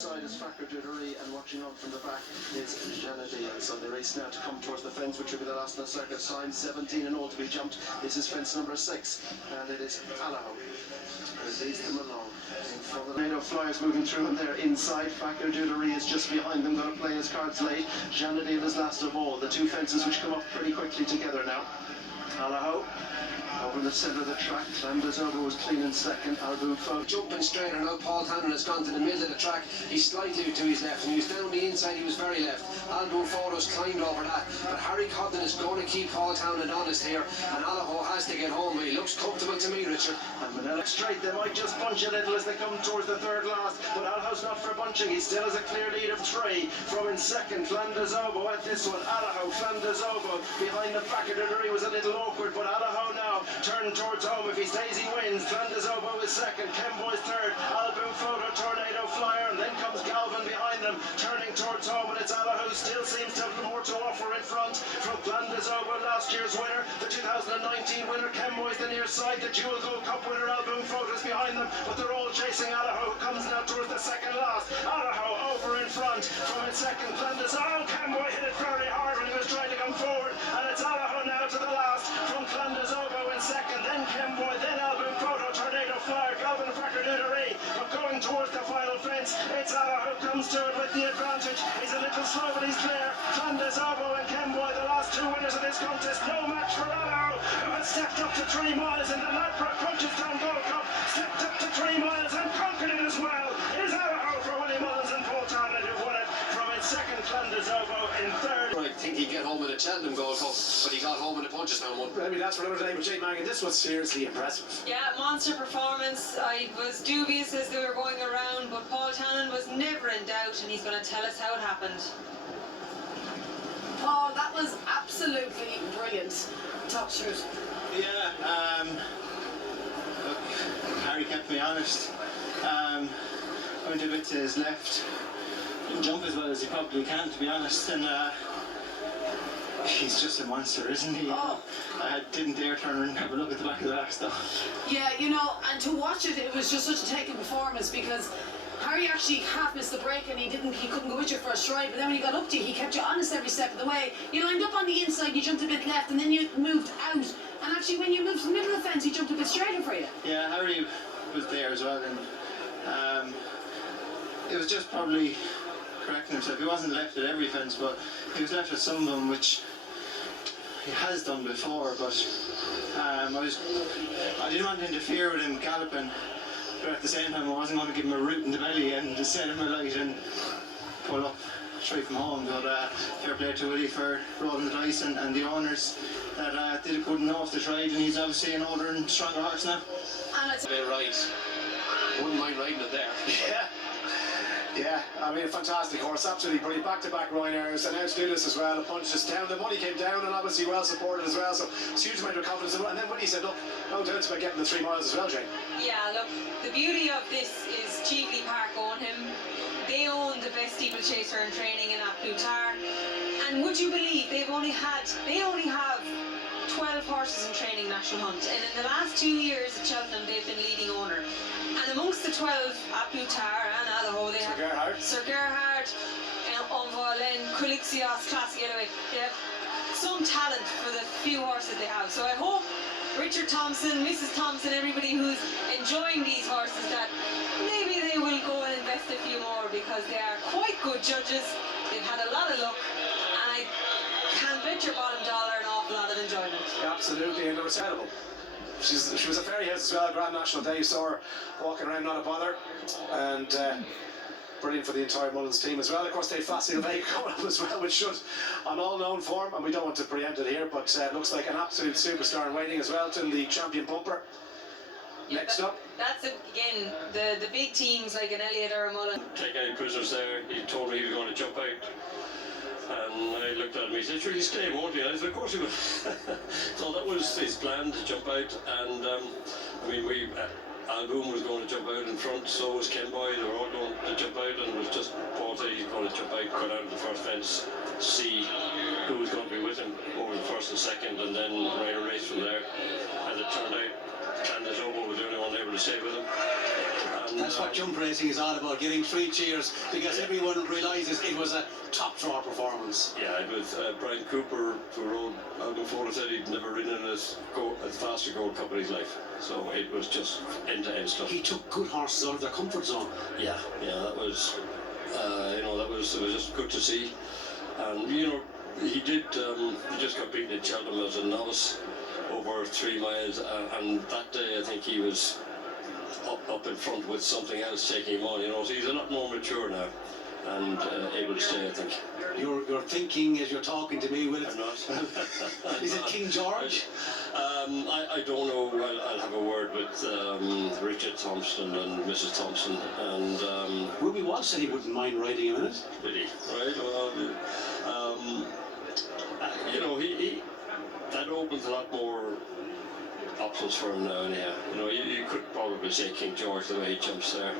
Side is Fakir and watching on from the back is Janadi. So they race now to come towards the fence, which will be the last in the circuit time. 17 in all to be jumped. This is fence number 6, and it is Allaho who leads them along. For the NATO Flyers moving through, and they're inside. Fakir is just behind them, going to play his cards late. Janadi is last of all. The two fences which come up pretty quickly together now. Allaho over the centre of the track. Lambezobo was clean in second. Albuquerque jumping straighter now. Paul Tannen has gone to the middle of the track. He's slightly to his left, and he was down the inside. He was very left. Albuquerque climbed over that, but Harry Cobden is going to keep Paul Tannen honest here, and Allaho has to get home. He looks comfortable to me, Richard. And Manila straight. They might just bunch a little as they come towards the third last, but Allaho's not for bunching. He still has a clear lead of 3 from in second. Lambezobo at this one. Allaho, Lambezobo behind the back of the was a little awkward, but Allaho now turn towards home. If he stays, he wins. Lambezobo is second. Kemboy's third. Albuquerque Tornado Flyer, and then comes Galvin behind them, turning towards home, and it's Allaho who still seems to have more to offer in front from Lambezobo, last year's winner, the 2019 winner. Kemboy's the near side. The dual Gold Cup winner Albuquerque is behind them, but they're all chasing Allaho, who comes now towards the second last. Allaho over in front from in second. Lambezobo, Kemboy hit it very hard when he was trying to come forward, and it's Allaho now to the last from Lambezobo in second, then Kemboy, then Albuquerque Tornado Flyer, Galvin Fakir, but going towards the final fence, it's Allaho who comes to it with the advantage. He's a little slow, but he's clear. Lambezobo and Kemboy, the last two winners of this contest. No match for Allaho, who has stepped up to 3 miles in the Punchestown Gold Cup, stepped up to 3 miles and conquered it as well. It is Allaho for Willie Mullins and Paul Tannen who won it from in second. Lambezobo in third. I think he'd get home in the Cheltenham Gold Cup, but he got home in the Punchestown one. I mean, that's for another day with Jay Mangan. This was seriously impressive. Yeah, monster performance. I was dubious as they were going around, but Paul Tannen was never in doubt, and he's going to tell us how it happened. Paul, that was absolutely brilliant. Talk through it. Yeah, look, Harry kept me honest. Went a bit to his left. Didn't jump as well as he probably can, to be honest, and he's just a monster, isn't he? Oh. I didn't dare turn around and have a look at the back of the back stuff. Yeah, you know, and to watch it, it was just such a taking performance, because Harry actually half missed the break and he couldn't go with you for a stride, but then when he got up to you, he kept you honest every step of the way. You lined up on the inside, you jumped a bit left, and then you moved out, and actually when you moved to the middle of the fence, he jumped a bit straighter for you. Yeah, Harry was there as well, and it was just probably correcting himself. He wasn't left at every fence, but he was left at some of them, which he has done before, but I didn't want to interfere with him galloping, but at the same time I wasn't going to give him a root in the belly and just set him alight and pull up straight from home. But fair play to Willie for rolling the dice, and the owners that did a good enough to try it, and he's obviously an older and stronger horse now. And it's a bit right. Wouldn't mind riding it there. Yeah, I mean, a fantastic horse, absolutely brilliant. Back-to-back Ryanair's, and now to do this as well. Punchestown, the money came down, and obviously well supported as well, so it's a huge amount of confidence. And then when he said, look, no doubts about getting the 3 miles as well, Jane. Yeah, look, the beauty of this is Cheveley Park own him. They own the best steeplechaser in training in Applutar. And would you believe they only have 12 horses in training National Hunt, and in the last 2 years at Cheltenham they've been leading owner. And amongst the 12 Applutar and Allaho, they have Sir Gerhard, Envolen, Quilixios, Classic Getaway. They have some talent for the few horses they have. So I hope Richard Thompson, Mrs. Thompson, everybody who's enjoying these horses, that maybe they will go and invest a few more, because they are quite good judges. They've had a lot of luck, and I can bet your bottom dollar an awful lot of enjoyment. Absolutely, and they were terrible. She was a fairy house as well, Grand National Day. You saw her walking around, not a bother, and brilliant for the entire Mullins team as well. Of course, they've Facile Bay coming up as well, which should, on all known form, and we don't want to preempt it here, but looks like an absolute superstar in waiting as well, to the champion bumper. Yeah, Next up. That's again the big teams like an Elliott or a Mullen. Take any prisoners there. He told me he was going to jump out. And I looked at him, he said, sure, he'll stay, won't he? And I said, of course he will. So that was his plan, to jump out. And I mean, Alboom was going to jump out in front, so was Kemboy. They were all going to jump out, and it was just Paul said he's going to jump out, go down to the first fence, see who was going to be with him over the first and second, and then ride a race from there. As it turned out, Obo was the only one able to stay with him. And, That's what jump racing is all about, getting 3 cheers, because everyone realises it was a top draw performance. Yeah, with Brian Cooper, who rode out before, said he'd never ridden in as fast a Gold Cup in his life. So it was just end-to-end stuff. He took good horses out of their comfort zone. Yeah, that was, it was just good to see. And he did. He just got beaten at Cheltenham as a novice over 3 miles, and that day I think he was up in front with something else taking him on. So he's a lot more mature now and able to stay, I think. You're thinking as you're talking to me, will it? I'm not. Is it King George? I don't know. I'll have a word with Richard Thompson and Mrs. Thompson, and Ruby Walsh said he wouldn't mind riding a minute. did he? Right. Well, he that opens a lot more options for him now. Anyhow, you could probably say King George the way he jumps there.